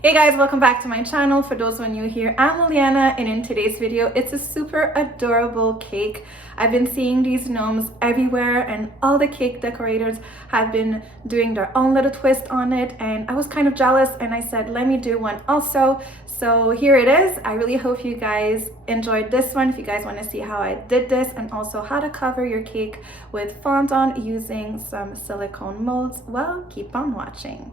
Hey guys, welcome back to my channel. For those who are new here, I'm Liliana, and in today's video it's a super adorable cake. I've been seeing these gnomes everywhere and all the cake decorators have been doing their own little twist on it, and I was kind of jealous and I said let me do one also. So here it is. I really hope you guys enjoyed this one. If you guys want to see how I did this and also how to cover your cake with fondant using some silicone molds, well, keep on watching.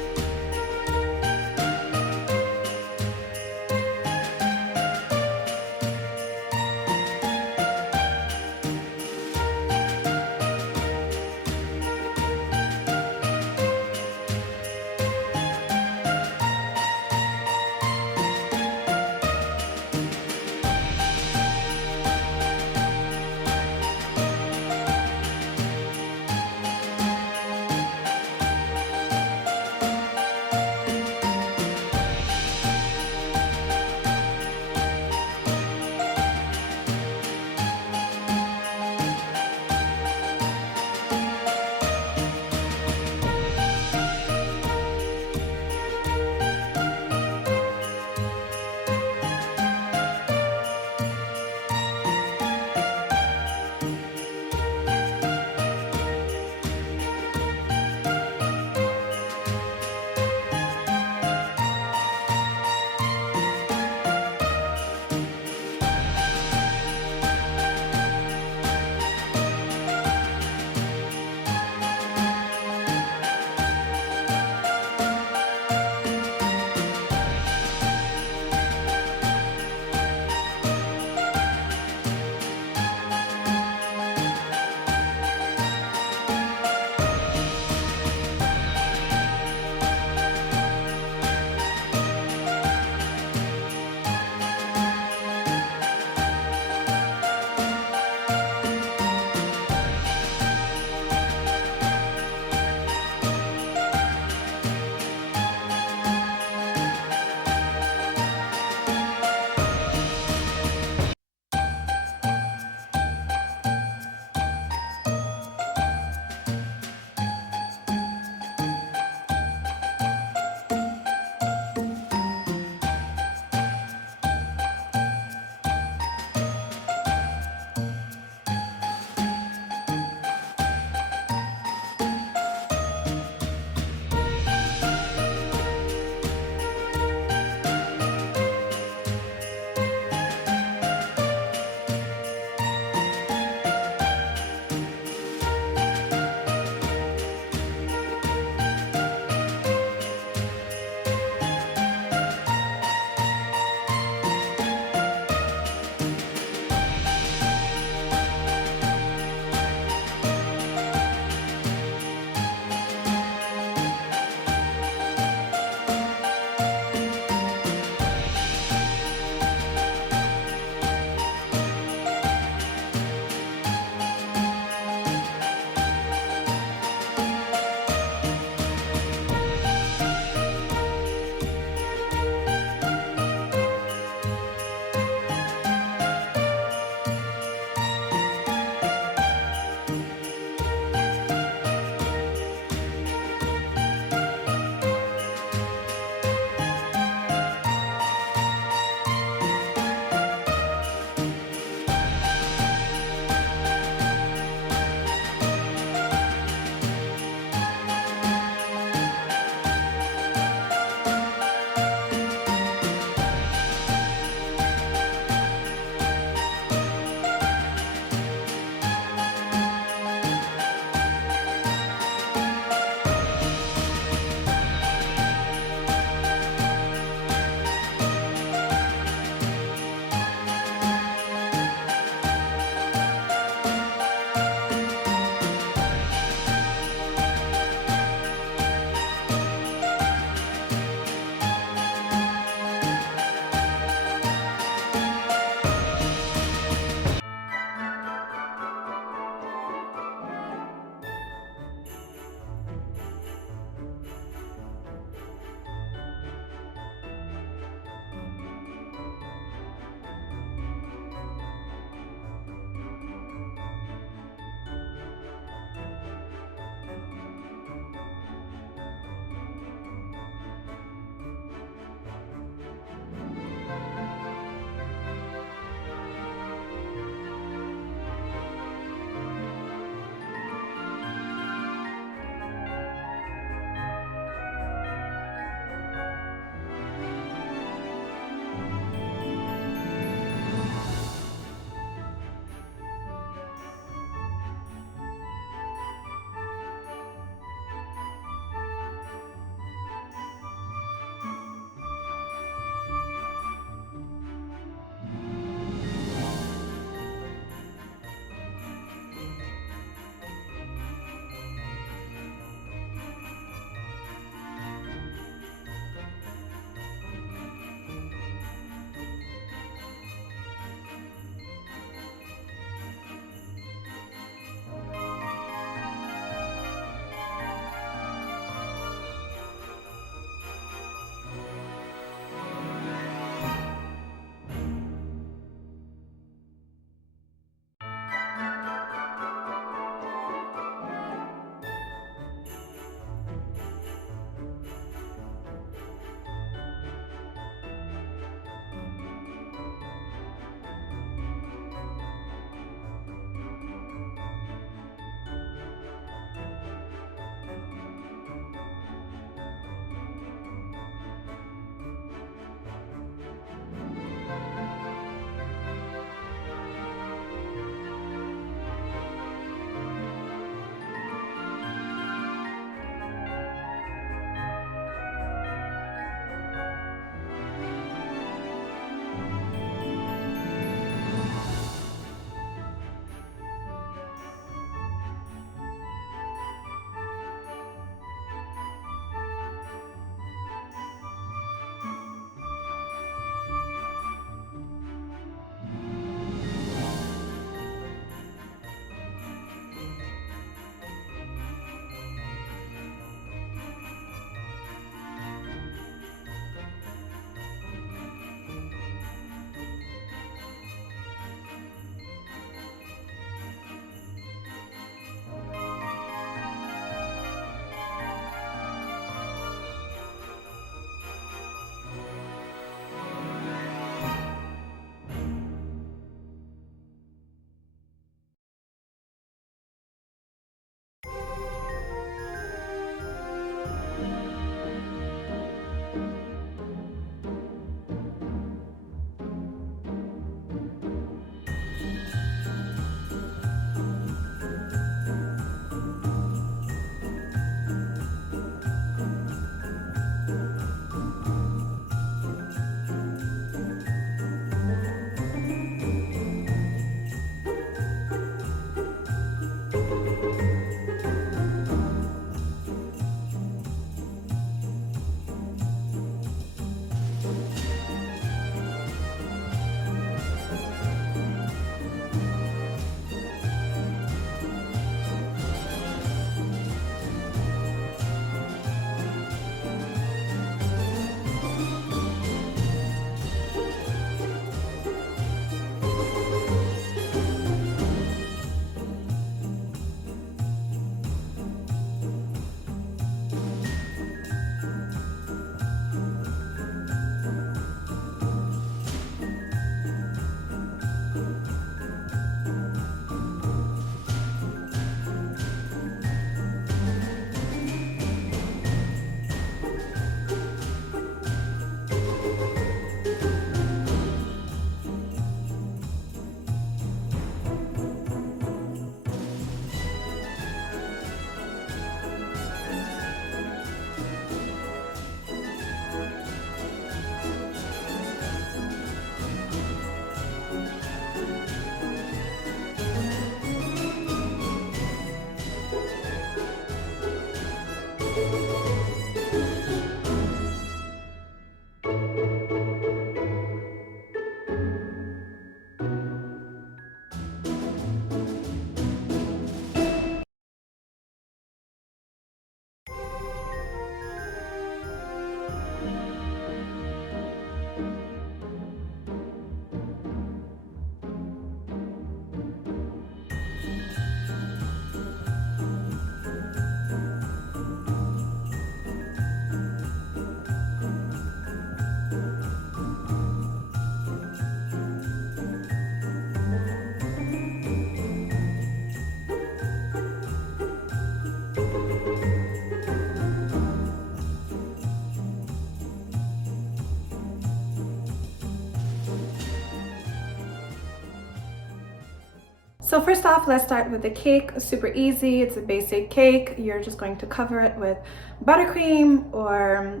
So first off, let's start with the cake. Super easy. It's a basic cake. You're just going to cover it with buttercream or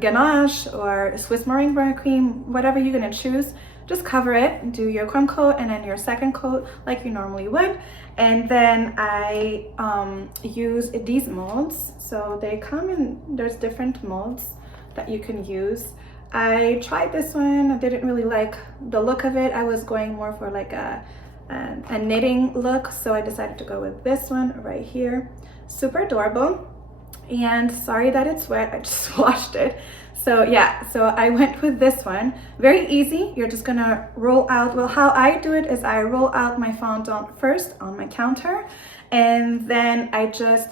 ganache or Swiss meringue buttercream, whatever you're gonna choose. Just cover it, do your crumb coat and then your second coat like you normally would. And then I use these molds. So they come in, there's different molds that you can use. I tried this one. I didn't really like the look of it. I was going more for like a knitting look, so I decided to go with this one right here. Super adorable. And sorry that it's wet, I just washed it. So yeah, so I went with this one. Very easy. You're just gonna roll out, well, how I do it is I roll out my fondant first on my counter, and then I just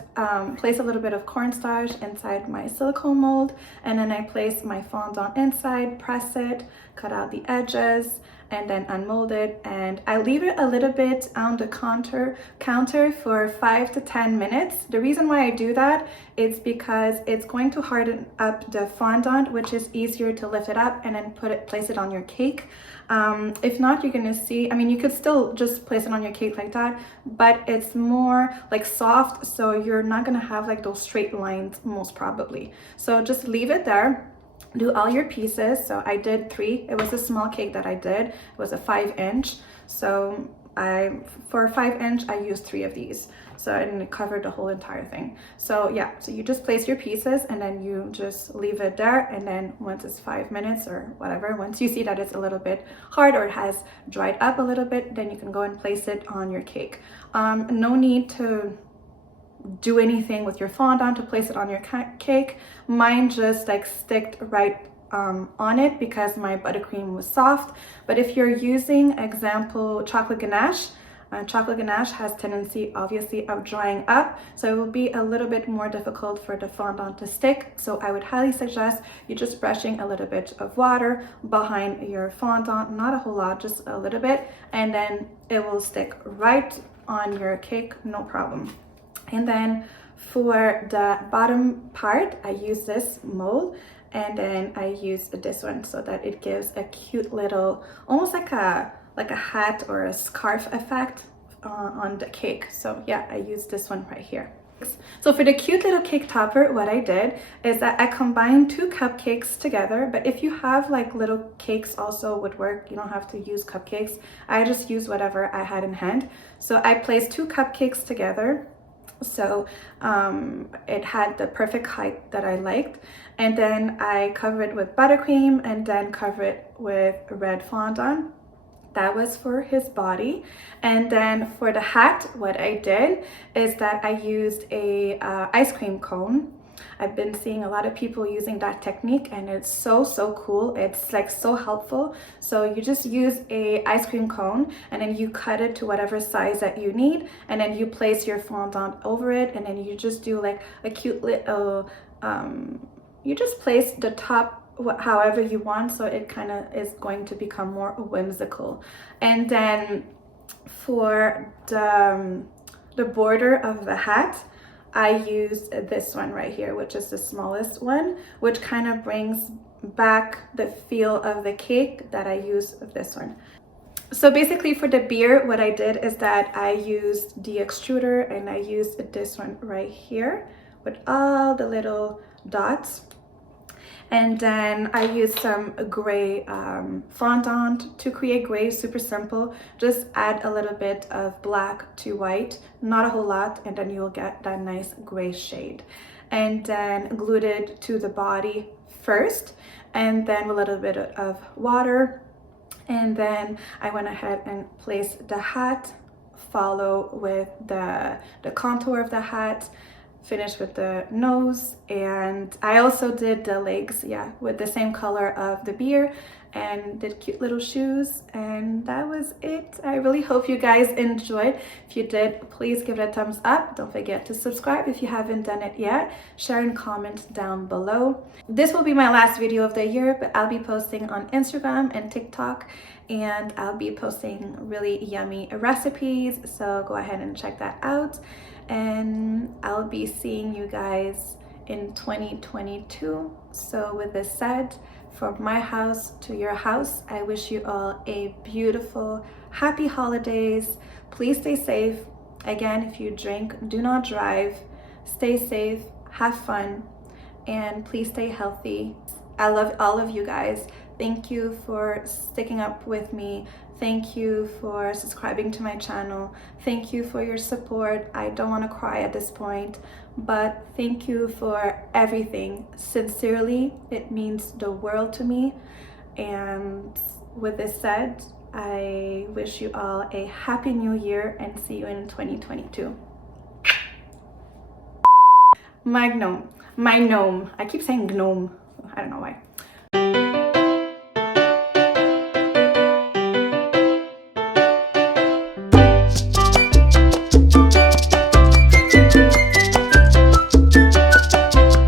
place a little bit of cornstarch inside my silicone mold, and then I place my fondant inside, press it, cut out the edges, and then unmold it, and I leave it a little bit on the counter for 5 to 10 minutes. The reason why I do that is because it's going to harden up the fondant, which is easier to lift it up and then place it on your cake. If not, you're gonna see, I mean, you could still just place it on your cake like that, but it's more like soft, so you're not gonna have like those straight lines most probably. So just leave it there. Do all your pieces. So I did 3. It was a small cake that I did. It was a 5-inch. So for a 5-inch, I used 3 of these. So I didn't cover the whole entire thing. So yeah, so you just place your pieces and then you just leave it there. And then once it's 5 minutes or whatever, once you see that it's a little bit hard or it has dried up a little bit, then you can go and place it on your cake. No need to do anything with your fondant to place it on your cake. Mine just like sticked right on it because my buttercream was soft. But if you're using, example, chocolate ganache has tendency obviously of drying up, so it will be a little bit more difficult for the fondant to stick. So I would highly suggest you just brushing a little bit of water behind your fondant, not a whole lot, just a little bit, and then it will stick right on your cake, no problem. And then for the bottom part, I use this mold, and then I use this one so that it gives a cute little, almost like a hat or a scarf effect on the cake. So yeah, I use this one right here. So for the cute little cake topper, what I did is that I combined 2 cupcakes together, but if you have like little cakes also would work. You don't have to use cupcakes. I just used whatever I had in hand. So I placed 2 cupcakes together. So it had the perfect height that I liked, and then I cover it with buttercream and then cover it with red fondant. That was for his body. And then for the hat, what I did is that I used a ice cream cone. I've been seeing a lot of people using that technique, and it's so cool. It's like so helpful. So you just use a ice cream cone and then you cut it to whatever size that you need, and then you place your fondant over it, and then you just do like a cute little you just place the top however you want, so it kind of is going to become more whimsical. And then for the border of the hat, I used this one right here, which is the smallest one, which kind of brings back the feel of the cake that I use of this one. So basically for the beer, what I did is that I used the extruder, and I used this one right here with all the little dots. And then I used some gray fondant to create gray, super simple. Just add a little bit of black to white, not a whole lot, and then you'll get that nice gray shade. And then glued it to the body first, and then with a little bit of water. And then I went ahead and placed the hat, follow with the contour of the hat, finish with the nose, and I also did the legs, yeah, with the same color of the beer, and did cute little shoes, and that was it. I really hope you guys enjoyed. If you did, please give it a thumbs up. Don't forget to subscribe if you haven't done it yet. Share and comment down below. This will be my last video of the year, but I'll be posting on Instagram and TikTok, and I'll be posting really yummy recipes, so go ahead and check that out. And I'll be seeing you guys in 2022. So with this said, from my house to your house, I wish you all a beautiful, happy holidays. Please stay safe. Again, if you drink, do not drive. Stay safe, have fun, and please stay healthy. I love all of you guys. Thank you for sticking up with me. Thank you for subscribing to my channel. Thank you for your support. I don't want to cry at this point, but thank you for everything. Sincerely, it means the world to me. And with this said, I wish you all a happy new year and see you in 2022. My gnome, I keep saying gnome, I don't know why.